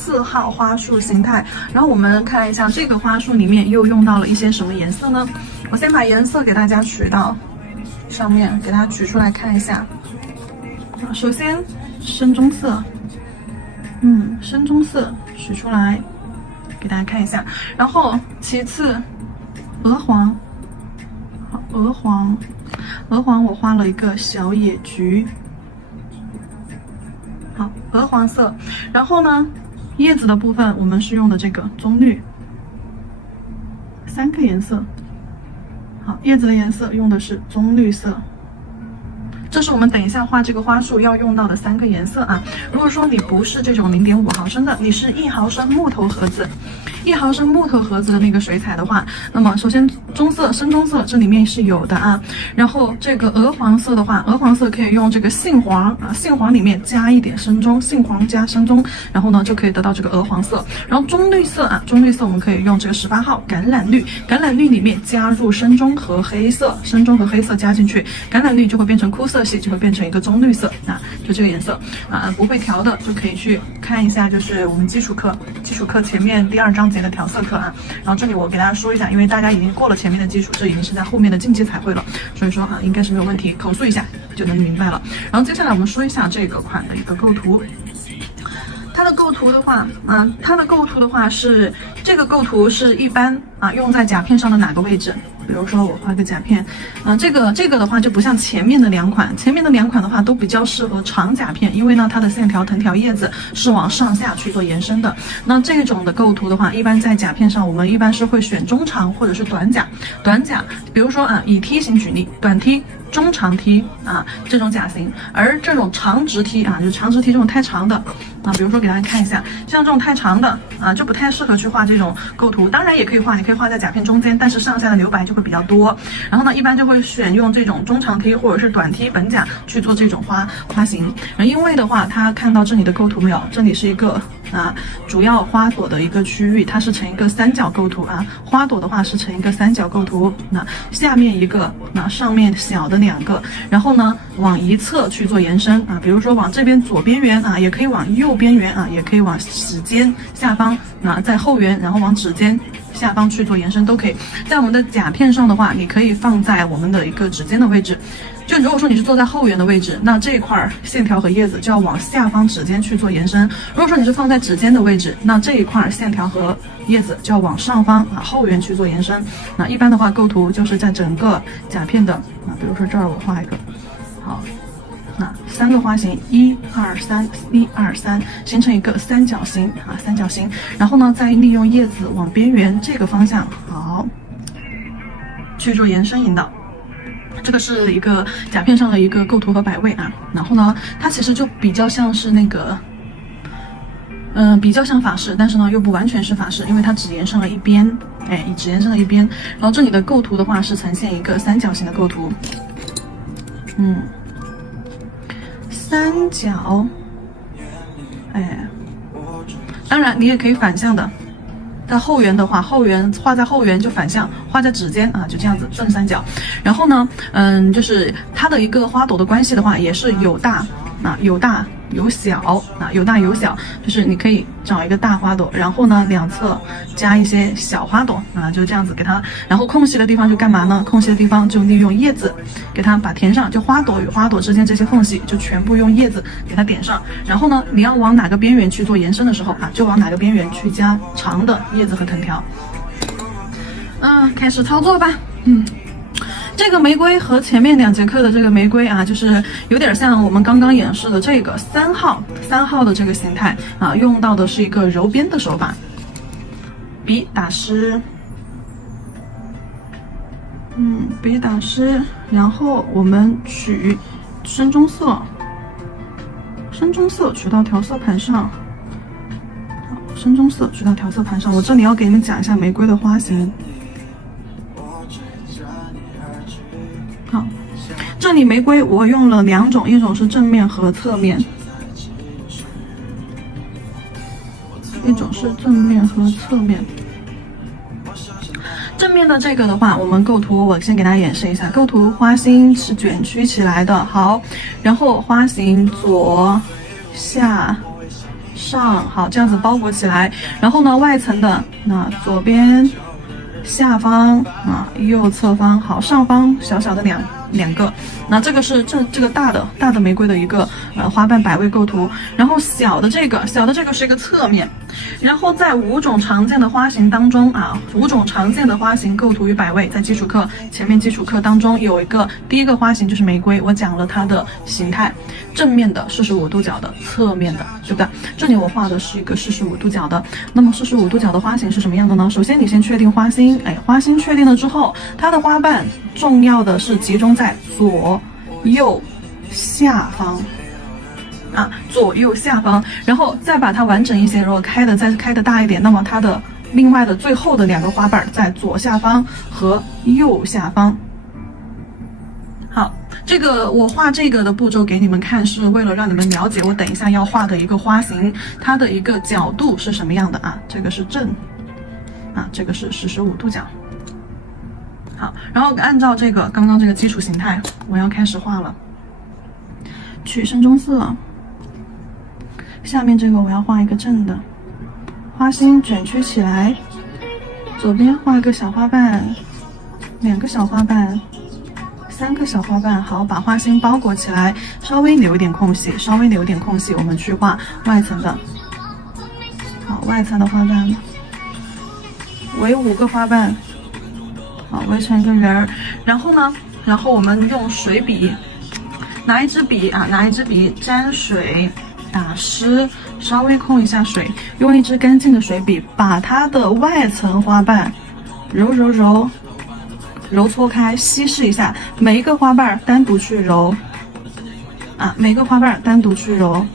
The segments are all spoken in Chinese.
4号花束形态，然后我们看一下这个花束里面又用到了一些什么颜色呢？我先把颜色给大家取到上面，给大家取出来看一下。首先深棕色，深棕色取出来给大家看一下，然后其次鹅黄，好，鹅黄我画了一个小野菊，好，鹅黄色，然后呢？叶子的部分我们是用的这个棕绿，3个颜色。好，叶子的颜色用的是棕绿色。这是我们等一下画这个花束要用到的3个颜色啊。如果说你不是这种0.5毫升的，你是1毫升木头盒子，1毫升木头盒子的那个水彩的话，那么首先棕色、深棕色这里面是有的啊。然后这个鹅黄色的话，鹅黄色可以用这个杏黄啊，杏黄里面加一点深棕，杏黄加深棕，然后呢就可以得到这个鹅黄色。然后棕绿色啊，棕绿色我们可以用这个18号橄榄绿，橄榄绿里面加入深棕和黑色，深棕和黑色加进去，橄榄绿就会变成枯色系，就会变成一个棕绿色啊，就这个颜色啊。不会调的就可以去看一下，就是我们基础课前面第2章节的调色课啊。然后这里我给大家说一下，因为大家已经过了前面的基础，这已经是在后面的进阶彩绘了，所以说啊应该是没有问题，口述一下就能明白了。然后接下来我们说一下这个款的一个构图。它的构图的话是这个构图是一般啊用在甲片上的哪个位置？比如说我画个甲片，这个的话就不像前面的2款，前面的2款的话都比较适合长甲片，因为呢它的线条藤条叶子是往上下去做延伸的。那这种的构图的话，一般在甲片上我们一般是会选中长或者是短甲，比如说啊以梯形举例，短梯。中长梯啊这种甲型，而这种长直梯啊，就是长直梯这种太长的啊，比如说给大家看一下，像这种太长的啊，就不太适合去画这种构图。当然也可以画，你可以画在甲片中间，但是上下的留白就会比较多。然后呢，一般就会选用这种中长梯或者是短梯本甲去做这种花型。因为的话，它看到这里的构图没有？这里是一个啊主要花朵的一个区域，它是呈一个三角构图啊。花朵的话是呈一个三角构图，那下面一个，那上面小的2个，然后呢往一侧去做延伸啊，比如说往这边左边缘啊，也可以往右边缘啊，也可以往指尖下方，那在后缘，然后往指尖下方去做延伸都可以。在我们的甲片上的话，你可以放在我们的一个指尖的位置。就如果说你是坐在后缘的位置，那这一块线条和叶子就要往下方指尖去做延伸。如果说你是放在指尖的位置，那这一块线条和叶子就要往上方啊后缘去做延伸。那一般的话，构图就是在整个甲片的啊，比如说这儿我画一个，好，那3个花型1、2、3，1、2、3，形成一个三角形啊，三角形。然后呢，再利用叶子往边缘这个方向好去做延伸引导。这个是一个甲片上的一个构图和摆位啊，然后呢，它其实就比较像是那个，比较像法式，但是呢又不完全是法式，因为它只延伸了一边，只延伸了一边。然后这里的构图的话是呈现一个三角形的构图，三角，当然你也可以反向的。在后缘的话，后缘画在后缘就反向，画在指尖啊，就这样子正三角。然后呢，就是它的一个花朵的关系的话，也是有大啊，有大有小啊，有大有小，就是你可以找一个大花朵，然后呢两侧加一些小花朵啊，就这样子给它。然后空隙的地方就干嘛呢？空隙的地方就利用叶子给它把填上，就花朵与花朵之间这些缝隙就全部用叶子给它点上。然后呢，你要往哪个边缘去做延伸的时候啊，就往哪个边缘去加长的叶子和藤条。开始操作吧。这个玫瑰和前面2节课的这个玫瑰啊，就是有点像我们刚刚演示的这个3号的这个形态啊，用到的是一个揉边的手法，笔打湿，笔打湿，然后我们取深棕色取到调色盘上，深棕色取到调色盘上。我这里要给你们讲一下玫瑰的花型。好，这里玫瑰我用了2种，一种是正面和侧面，一种是正面和侧面。正面的这个的话，我们构图我先给大家演示一下，构图花心是卷曲起来的，好，然后花型左下上，好，这样子包裹起来。然后呢，外层的那左边、下方啊、右侧方，好，上方小小的两个。那这个是这个大的玫瑰的一个花瓣摆位构图，然后小的这个是一个侧面。然后在5种常见的花型当中啊，5种常见的花型构图与摆位，在基础课前面基础课当中有一个第一个花型就是玫瑰，我讲了它的形态，正面的45度角的，侧面的，对不对？这里我画的是一个45度角的。那么45度角的花型是什么样的呢？首先你先确定花心，花心确定了之后，它的花瓣重要的是集中在左右下方。左右下方，然后再把它完整一些，如果再开的大一点，那么它的另外的最后的2个花瓣在左下方和右下方。好，这个我画这个的步骤给你们看，是为了让你们了解我等一下要画的一个花型，它的一个角度是什么样的啊？这个是正，这个是45度角。好，然后按照这个刚刚这个基础形态，我要开始画了。取深棕色。下面这个我要画一个正的，花心卷曲起来，左边画一个小花瓣，2个小花瓣，3个小花瓣，好，把花心包裹起来，稍微留一点空隙，我们去画外层的。好，外层的花瓣围5个花瓣，好，围成一个圆儿。然后我们用水笔，拿一支笔沾水。打湿，稍微控一下水，用一支干净的水笔把它的外层花瓣揉搓开，稀释一下，每一个花瓣单独去揉，每个花瓣单独去揉。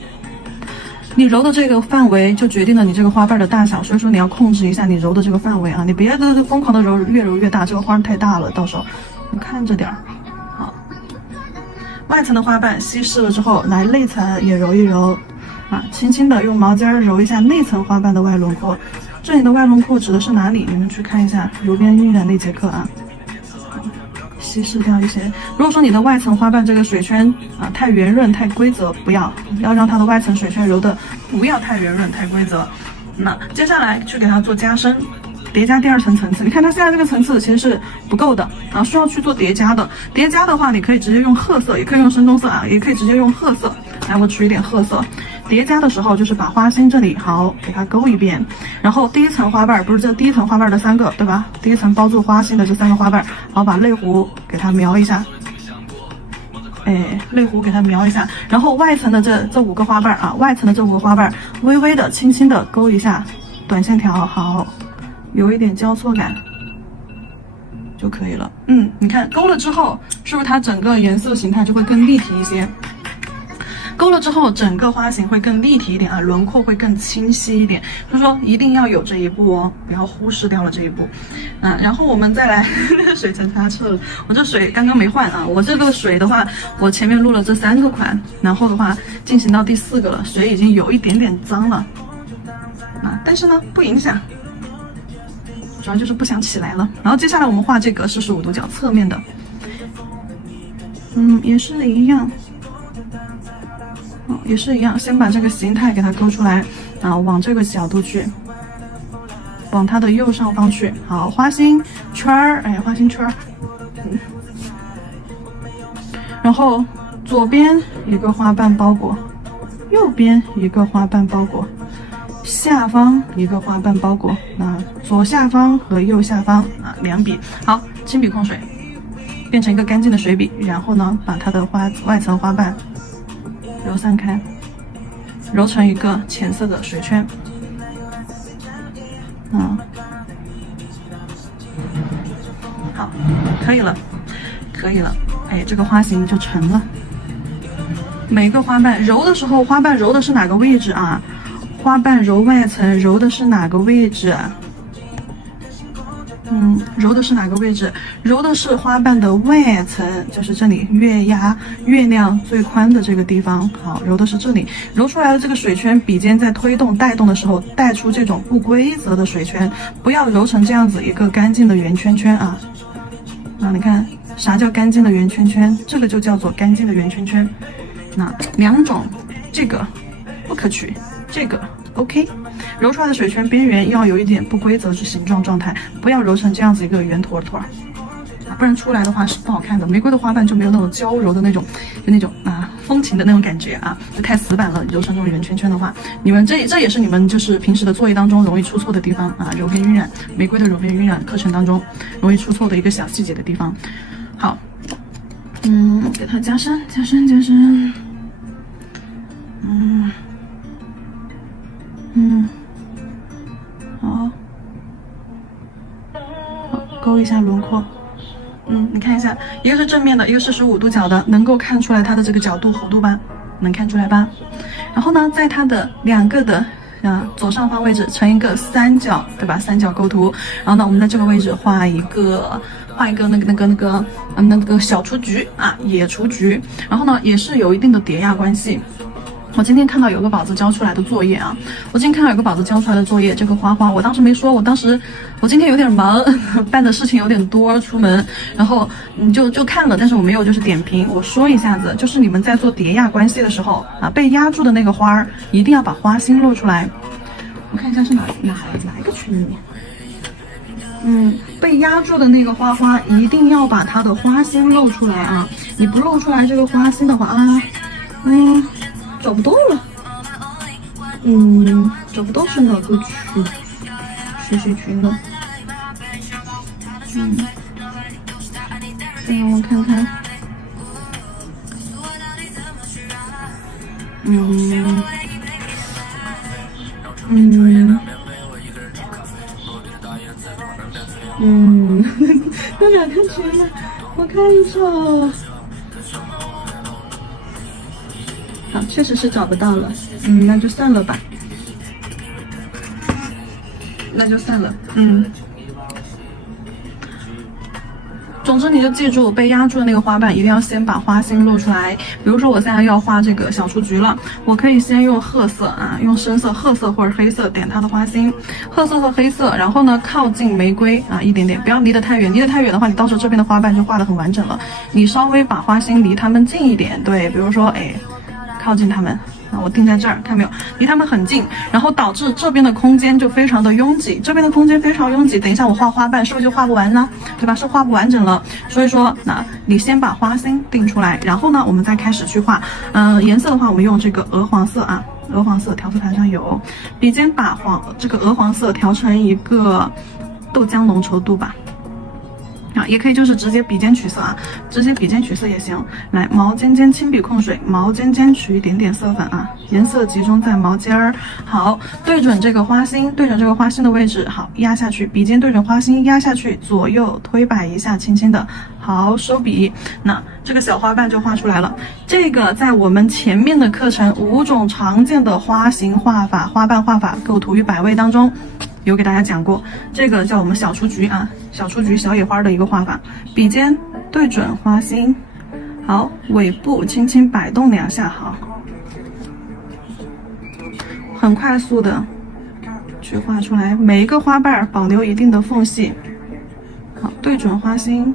你揉的这个范围就决定了你这个花瓣的大小，所以说你要控制一下你揉的这个范围啊，你别疯狂的揉，越揉越大，这个花太大了，到时候你看着点儿。外层的花瓣稀释了之后，来内层也揉一揉，轻轻的用毛尖揉一下内层花瓣的外轮廓。这里的外轮廓指的是哪里？你们去看一下柔边晕染那节课啊，稀释掉一些。如果说你的外层花瓣这个水圈太圆润太规则，要让它的外层水圈揉的不要太圆润太规则。那接下来去给它做加深。叠加第2层层次，你看它现在这个层次其实是不够的需要去做叠加的。叠加的话，你可以直接用褐色，也可以用深棕色也可以直接用褐色。来，我取一点褐色。叠加的时候就是把花心这里好给它勾一遍，然后第1层花瓣不是这第1层花瓣的3个对吧？第1层包住花心的这3个花瓣，好，把泪弧给它描一下。泪弧给它描一下，然后外层的这5个花瓣外层的这5个花瓣微微的轻轻的勾一下短线条，好。有一点交错感就可以了。你看勾了之后，是不是它整个颜色形态就会更立体一些？勾了之后，整个花型会更立体一点轮廓会更清晰一点。所以说一定要有这一步哦，不要忽视掉了这一步。然后我们再来，那个水层擦撤了，我这水刚刚没换我这个水的话，我前面录了这3个款，然后的话进行到第4个了，水已经有一点点脏了但是呢不影响。主要就是不想起来了。然后接下来我们画这个45度角侧面的，也是一样，先把这个形态给它勾出来往这个角度去，往它的右上方去。好，花心圈儿，花心圈儿，然后左边一个花瓣包裹，右边一个花瓣包裹。下方一个花瓣包裹，左下方和右下方2笔。好，轻笔控水，变成一个干净的水笔，然后呢，把它的外层花瓣揉散开，揉成一个浅色的水圈。好，可以了，这个花型就成了。每个花瓣揉的时候，花瓣揉的是哪个位置花瓣揉外层揉的是哪个位置揉的是哪个位置？揉的是花瓣的外层，就是这里月亮最宽的这个地方。好，揉的是这里。揉出来的这个水圈，笔尖在推动带动的时候，带出这种不规则的水圈，不要揉成这样子一个干净的圆圈圈你看啥叫干净的圆圈圈？这个就叫做干净的圆圈圈。2种，这个不可取。这个 OK， 揉出来的水圈边缘要有一点不规则之形状态，不要揉成这样子一个圆坨坨。不然出来的话是不好看的。玫瑰的花瓣就没有那种娇柔的那种风情的那种感觉啊，就太死板了。揉成这种圆圈圈的话，你们这也是你们就是平时的作业当中容易出错的地方啊。揉边晕染，玫瑰的揉边晕染课程当中容易出错的一个小细节的地方。好，给它加深，好，勾一下轮廓。你看一下，一个是正面的，一个是15度角的，能够看出来它的这个角度弧度吧？能看出来吧？然后呢，在它的两个的左上方位置成一个三角，对吧？三角构图。然后呢，我们在这个位置画一个那个小雏菊啊，野雏菊。然后呢，也是有一定的叠压关系。我今天看到有个宝子交出来的作业啊，这个花花，我当时没说，我今天有点忙，办的事情有点多，出门，然后就看了，但是我没有就是点评。我说一下子，就是你们在做叠压关系的时候啊，被压住的那个花儿一定要把花心露出来。我看一下是哪一个群里面。被压住的那个花花一定要把它的花心露出来啊！你不露出来这个花心的话找不到了，找不到是哪个学群的？让我看看，那哪个群呀？我看一下。好，确实是找不到了，那就算了吧，总之你就记住，被压住的那个花瓣一定要先把花心露出来。比如说我现在要画这个小雏菊了，我可以先用褐色用深色褐色或者黑色点它的花心，褐色和黑色，然后呢靠近玫瑰一点点，不要离得太远，离得太远的话，你到时候这边的花瓣就画得很完整了。你稍微把花心离它们近一点，对，比如说靠近它们。我定在这儿，看没有？离它们很近，然后导致这边的空间就非常的拥挤。这边的空间非常拥挤，等一下我画花瓣是不是就画不完呢？对吧？是画不完整了。所以说，你先把花心定出来，然后呢，我们再开始去画。颜色的话，我们用这个鹅黄色鹅黄色调色盘上有，笔尖把这个鹅黄色调成一个豆浆浓稠度吧。也可以就是直接笔尖取色直接笔尖取色也行。来，毛尖尖轻笔控水，毛尖尖取一点点色粉颜色集中在毛尖儿。好，对准这个花心，的位置，好，压下去，笔尖对准花心压下去，左右推摆一下，轻轻的，好，收笔。那这个小花瓣就画出来了。这个在我们前面的课程5种常见的花型画法、花瓣画法、构图与摆位当中。有给大家讲过，这个叫我们小雏菊小雏菊小野花的一个画法。笔尖对准花心，好，尾部轻轻摆动2下，好，很快速的去画出来，每一个花瓣保留一定的缝隙，好，对准花心，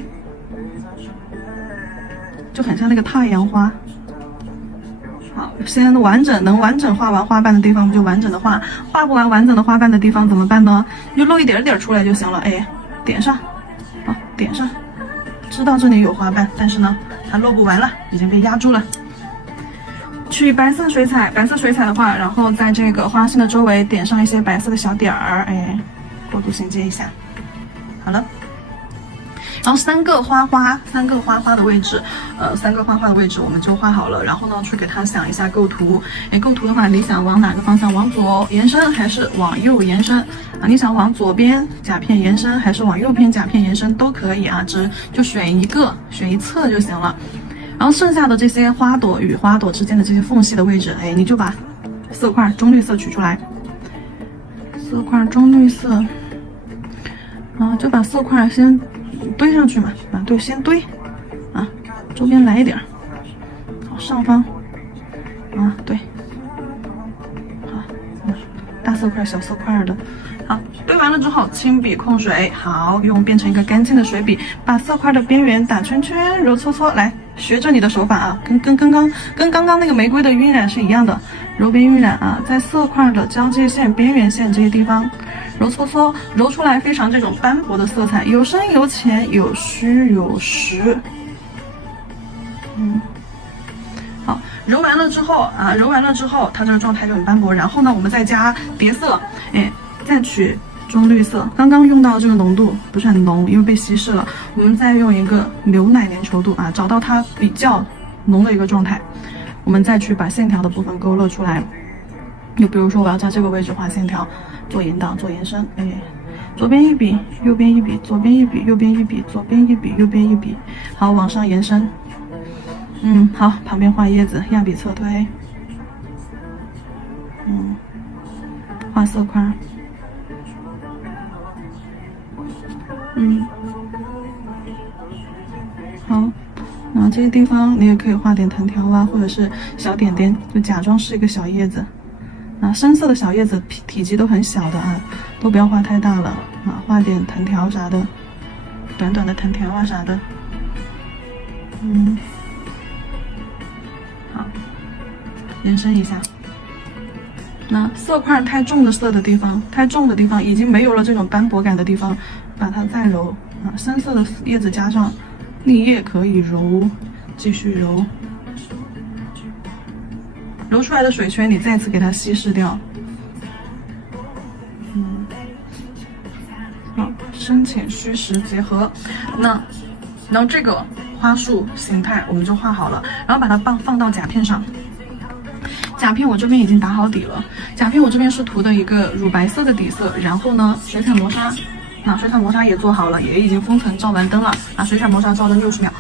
就很像那个太阳花。好，先能完整画完花瓣的地方，我们就完整的画。画不完完整的花瓣的地方怎么办呢？你就露一点点出来就行了。点上，好，点上。知道这里有花瓣，但是呢，它露不完了，已经被压住了。取白色水彩，的话，然后在这个花心的周围点上一些白色的小点儿，过渡衔接一下。好了。然后三个花花的位置，我们就画好了。然后呢，去给它想一下构图。构图的话，你想往哪个方向？往左延伸还是往右延伸？你想往左边甲片延伸，还是往右边甲片延伸都可以就选一侧就行了。然后剩下的这些花朵与花朵之间的这些缝隙的位置，你就把色块中绿色取出来。色块中绿色，就把色块先堆上去嘛，对，先堆，周边来一点，好，上方，对，好，大色块、小色块的，好，堆完了之后，轻笔控水，好，变成一个干净的水笔，把色块的边缘打圈圈，揉搓搓，来学着你的手法啊，跟刚刚那个玫瑰的晕染是一样的，揉边晕染啊，在色块的交界线、边缘线这些地方揉搓搓，揉出来非常这种斑驳的色彩，有深有浅，有虚有实。好，揉完了之后啊，它这个状态就很斑驳。然后呢，我们再加叠色，再取中绿色，刚刚用到这个浓度不是很浓，因为被稀释了。我们再用一个牛奶粘稠度啊，找到它比较浓的一个状态，我们再去把线条的部分勾勒出来。就比如说我要在这个位置画线条，做引导，做延伸，左边一笔，右边一笔，左边一笔，右边一笔，左边一笔，右边一笔，好，往上延伸。好，旁边画叶子，压笔侧推，画色块，好，然后这些地方你也可以画点藤条啊，或者是小点点，就假装是一个小叶子。深色的小叶子体积都很小的啊，都不要画太大了啊，画点藤条啥的，短短的藤条啊啥的。好，延伸一下。那色块太重的色的地方，太重的地方已经没有了这种斑驳感的地方，把它再揉啊，深色的叶子加上立叶可以揉，继续揉。揉出来的水圈，你再次给它稀释掉。好，深浅虚实结合。然后这个花束形态我们就画好了，然后把它放到甲片上。甲片我这边已经打好底了，甲片我这边是涂的一个乳白色的底色，然后呢水彩磨砂，水彩磨砂也做好了，也已经封层照完灯了，水彩磨砂照灯60秒。